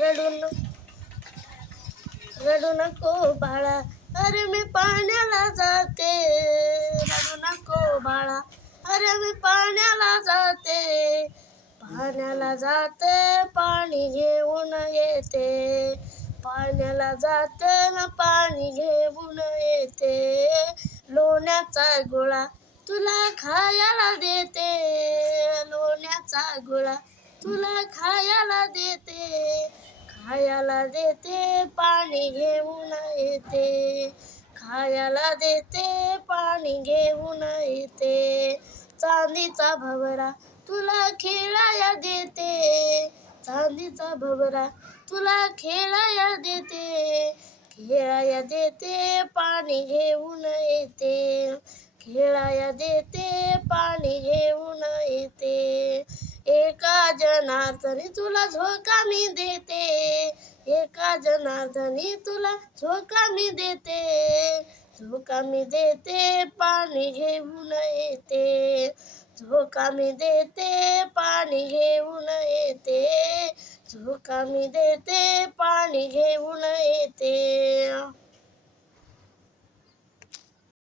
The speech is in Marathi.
रडू रडू नको बाळा, अरे मी पाण्याला जाते. रडू नको बाळा, अरे मी पाण्याला जाते. पाण्याला जाते, पाणी घेऊन येते. पाण्याला जाते ना पाणी घेऊन येते. लोण्याचा गोळा तुला खायला देते. लोण्याचा गोळा तुला खायला देते. खायला देते, पाणी घेऊन येते. खायला देते, पाणी घेऊन येते. चांदीचा भवरा तुला खेळाया देते. चांदीचा भवरा तुला खेळाया देते. खेळाया देते, पाणी घेऊन येते. खेळाया देते, पाणी घेऊन येते. एका जनार्दनी तुला झोका मी देते. एका जनार्दनी तुला झोका मी देते. झोका मी देते, पाणी घेऊन येते. झोका मी देते, पाणी घेऊन येते. झोका मी देते, पाणी घेऊन येते.